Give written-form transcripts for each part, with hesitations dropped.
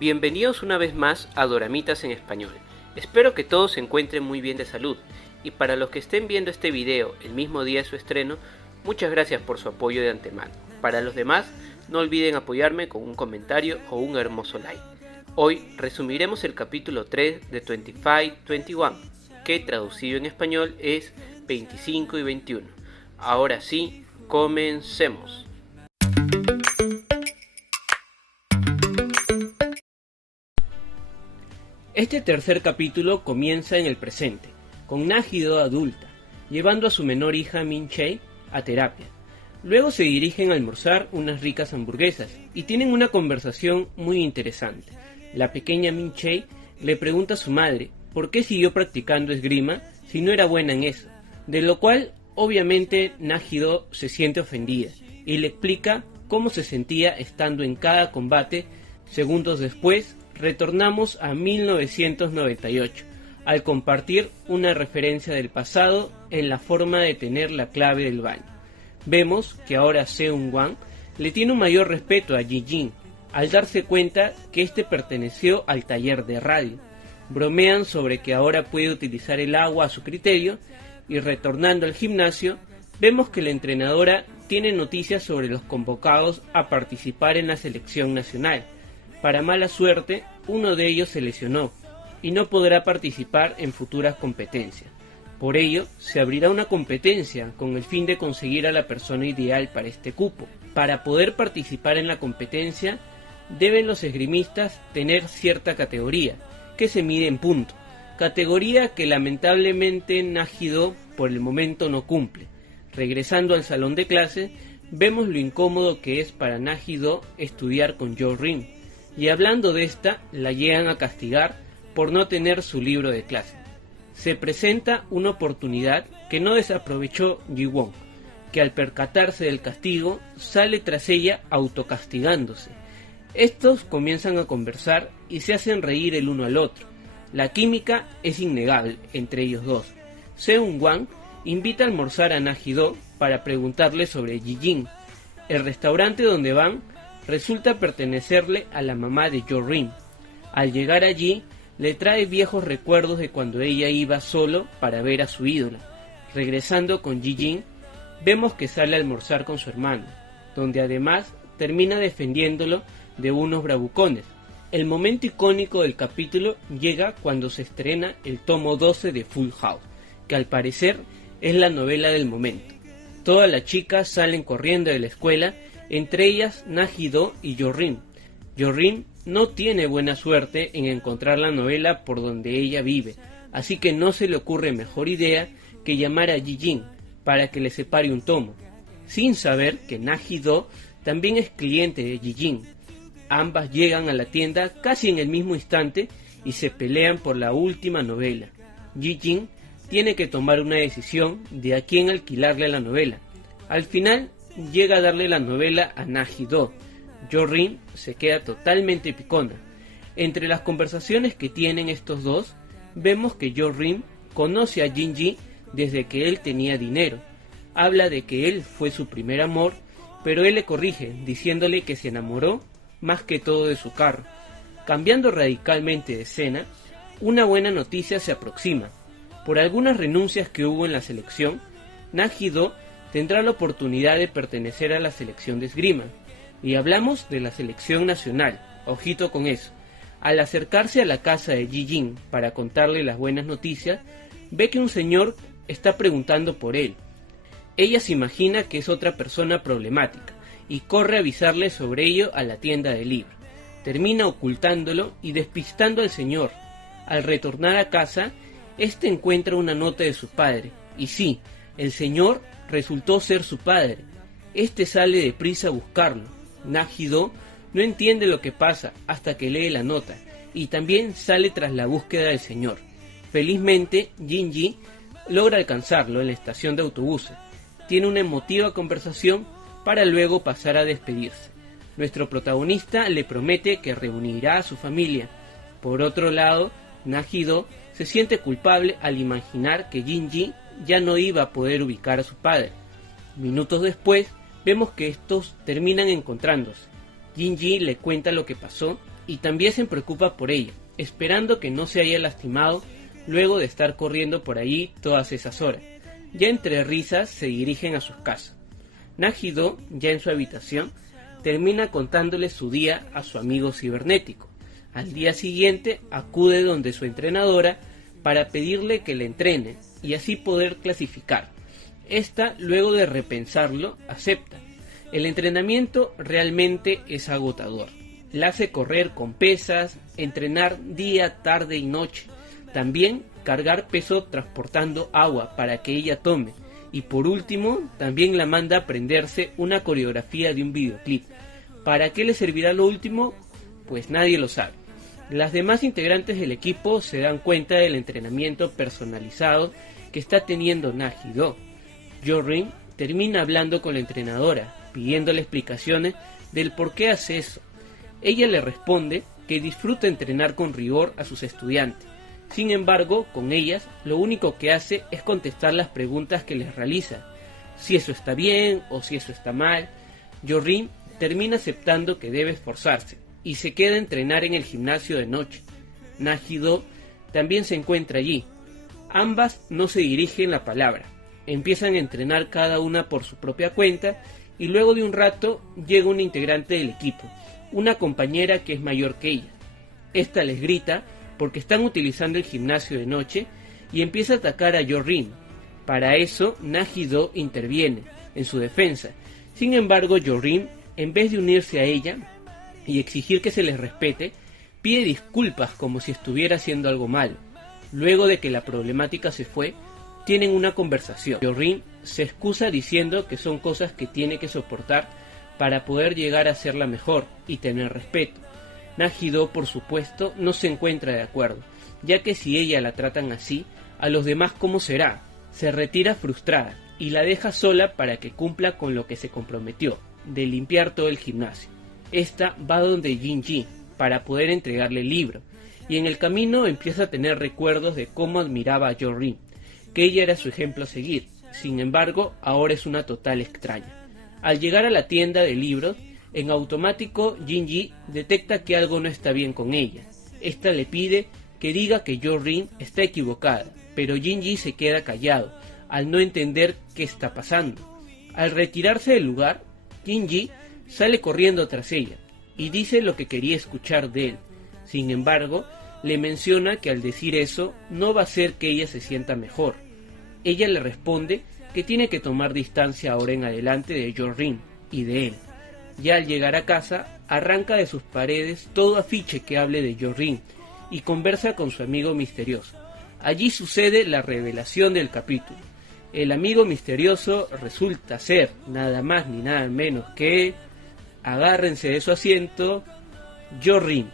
Bienvenidos una vez más a Doramitas en Español. Espero que todos se encuentren muy bien de salud, y para los que estén viendo este video el mismo día de su estreno, muchas gracias por su apoyo de antemano. Para los demás, no olviden apoyarme con un comentario o un hermoso like. Hoy resumiremos el capítulo 3 de 25-21, que traducido en español es 25 y 21. Ahora sí, comencemos. Este tercer capítulo comienza en el presente, con Na-Hee-do adulta, llevando a su menor hija Min-chae a terapia. Luego se dirigen a almorzar unas ricas hamburguesas y tienen una conversación muy interesante. La pequeña Min-chae le pregunta a su madre por qué siguió practicando esgrima si no era buena en eso, de lo cual obviamente Na-Hee-do se siente ofendida y le explica cómo se sentía estando en cada combate. Segundos después retornamos a 1998, al compartir una referencia del pasado en la forma de tener la clave del baño. Vemos que ahora Seung-wan le tiene un mayor respeto a Ji-jin, al darse cuenta que este perteneció al taller de radio. Bromean sobre que ahora puede utilizar el agua a su criterio, y retornando al gimnasio, vemos que la entrenadora tiene noticias sobre los convocados a participar en la selección nacional. Para mala suerte, uno de ellos se lesionó y no podrá participar en futuras competencias. Por ello, se abrirá una competencia con el fin de conseguir a la persona ideal para este cupo. Para poder participar en la competencia, deben los esgrimistas tener cierta categoría, que se mide en punto, categoría que lamentablemente Na-Hee-do por el momento no cumple. Regresando al salón de clase, vemos lo incómodo que es para Na-Hee-do estudiar con Jo-rin, y hablando de esta, la llegan a castigar por no tener su libro de clase. Se presenta una oportunidad que no desaprovechó Ji-won, que al percatarse del castigo, sale tras ella autocastigándose. Estos comienzan a conversar y se hacen reír el uno al otro. La química es innegable entre ellos dos. Seung-wan invita a almorzar a Na-Hee-do para preguntarle sobre Ji-jin. El restaurante donde van resulta pertenecerle a la mamá de Jo-rin. Al llegar allí, le trae viejos recuerdos de cuando ella iba solo para ver a su ídola. Regresando con Ji-jin, vemos que sale a almorzar con su hermano, donde además termina defendiéndolo de unos bravucones. El momento icónico del capítulo llega cuando se estrena el tomo 12 de Full House, que al parecer es la novela del momento. Todas las chicas salen corriendo de la escuela, entre ellas Na-Hee-do y Jo-rin. Jo-rin no tiene buena suerte en encontrar la novela por donde ella vive, así que no se le ocurre mejor idea que llamar a Ji-jin para que le separe un tomo, sin saber que Na-Hee-do también es cliente de Ji-jin. Ambas llegan a la tienda casi en el mismo instante y se pelean por la última novela. Ji-jin tiene que tomar una decisión de a quién alquilarle la novela. Al final llega a darle la novela a Na-Hee-do. Jo-rin se queda totalmente picona. Entre las conversaciones que tienen estos dos, vemos que Jo-rin conoce a Jin-ji desde que él tenía dinero. Habla de que él fue su primer amor, pero él le corrige, diciéndole que se enamoró más que todo de su carro. Cambiando radicalmente de escena, una buena noticia se aproxima. Por algunas renuncias que hubo en la selección, Na-Hee-do tendrá la oportunidad de pertenecer a la selección de esgrima. Y hablamos de la selección nacional, ojito con eso. Al acercarse a la casa de Ji-jin para contarle las buenas noticias, ve que un señor está preguntando por él. Ella se imagina que es otra persona problemática y corre a avisarle sobre ello a la tienda de libros. Termina ocultándolo y despistando al señor. Al retornar a casa, este encuentra una nota de su padre, y sí, el señor resultó ser su padre. Este sale deprisa a buscarlo. Na-Hee-do no entiende lo que pasa hasta que lee la nota, y también sale tras la búsqueda del señor. Felizmente, Jin-ji logra alcanzarlo en la estación de autobuses. Tiene una emotiva conversación para luego pasar a despedirse. Nuestro protagonista le promete que reunirá a su familia. Por otro lado, Na-Hee-do se siente culpable al imaginar que Jin-ji ya no iba a poder ubicar a su padre. Minutos después, vemos que estos terminan encontrándose. Jin-ji le cuenta lo que pasó y también se preocupa por ella, esperando que no se haya lastimado luego de estar corriendo por allí todas esas horas. Ya entre risas se dirigen a sus casas. Na-Hee-do, ya en su habitación, termina contándole su día a su amigo cibernético. Al día siguiente acude donde su entrenadora para pedirle que le entrene y así poder clasificar. Esta, luego de repensarlo, acepta. El entrenamiento realmente es agotador. La hace correr con pesas, entrenar día, tarde y noche. También cargar peso transportando agua para que ella tome. Y por último, también la manda a aprenderse una coreografía de un videoclip. ¿Para qué le servirá lo último? Pues nadie lo sabe. Las demás integrantes del equipo se dan cuenta del entrenamiento personalizado que está teniendo Na-Hee-do. Jo-rin termina hablando con la entrenadora, pidiéndole explicaciones del por qué hace eso. Ella le responde que disfruta entrenar con rigor a sus estudiantes. Sin embargo, con ellas, lo único que hace es contestar las preguntas que les realiza. Si eso está bien o si eso está mal. Jo-rin termina aceptando que debe esforzarse y se queda a entrenar en el gimnasio de noche. Na-Hee-do también se encuentra allí. Ambas no se dirigen la palabra. Empiezan a entrenar cada una por su propia cuenta y luego de un rato llega una integrante del equipo, una compañera que es mayor que ella. Esta les grita porque están utilizando el gimnasio de noche y empieza a atacar a Jo-rin. Para eso, Na-Hee-do interviene en su defensa. Sin embargo, Jo-rin, en vez de unirse a ella y exigir que se les respete, pide disculpas como si estuviera haciendo algo malo. Luego de que la problemática se fue, tienen una conversación. Jo-rin se excusa diciendo que son cosas que tiene que soportar para poder llegar a ser la mejor y tener respeto. Na-Hee-do, por supuesto, no se encuentra de acuerdo, ya que si ella la tratan así, a los demás ¿cómo será? Se retira frustrada y la deja sola para que cumpla con lo que se comprometió, de limpiar todo el gimnasio. Esta va donde Jin-ji para poder entregarle el libro, y en el camino empieza a tener recuerdos de cómo admiraba a Jo-rin, que ella era su ejemplo a seguir. Sin embargo, ahora es una total extraña. Al llegar a la tienda de libros, en automático Jin-ji detecta que algo no está bien con ella. Esta le pide que diga que Jo-rin está equivocada, pero Jin-ji se queda callado, al no entender qué está pasando. Al retirarse del lugar, Jin-ji sale corriendo tras ella, y dice lo que quería escuchar de él. Sin embargo, le menciona que al decir eso, no va a hacer que ella se sienta mejor. Ella le responde que tiene que tomar distancia ahora en adelante de Jo-rin y de él. Ya al llegar a casa, arranca de sus paredes todo afiche que hable de Jo-rin y conversa con su amigo misterioso. Allí sucede la revelación del capítulo. El amigo misterioso resulta ser nada más ni nada menos que, agárrense de su asiento, Jo-rin.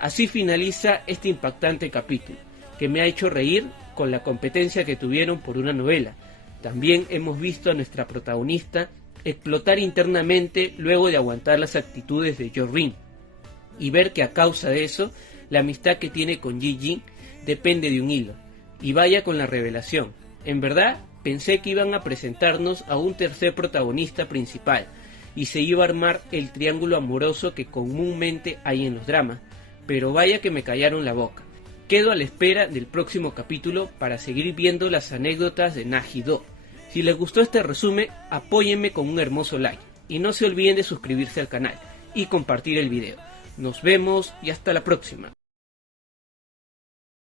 Así finaliza este impactante capítulo, que me ha hecho reír con la competencia que tuvieron por una novela. También hemos visto a nuestra protagonista explotar internamente luego de aguantar las actitudes de Jo-rin y ver que a causa de eso la amistad que tiene con Jin-ji depende de un hilo. Y vaya con la revelación. En verdad pensé que iban a presentarnos a un tercer protagonista principal y se iba a armar el triángulo amoroso que comúnmente hay en los dramas, pero vaya que me callaron la boca. Quedo a la espera del próximo capítulo para seguir viendo las anécdotas de Na-Hee-do. Si les gustó este resumen, apóyenme con un hermoso like y no se olviden de suscribirse al canal y compartir el video. Nos vemos y hasta la próxima.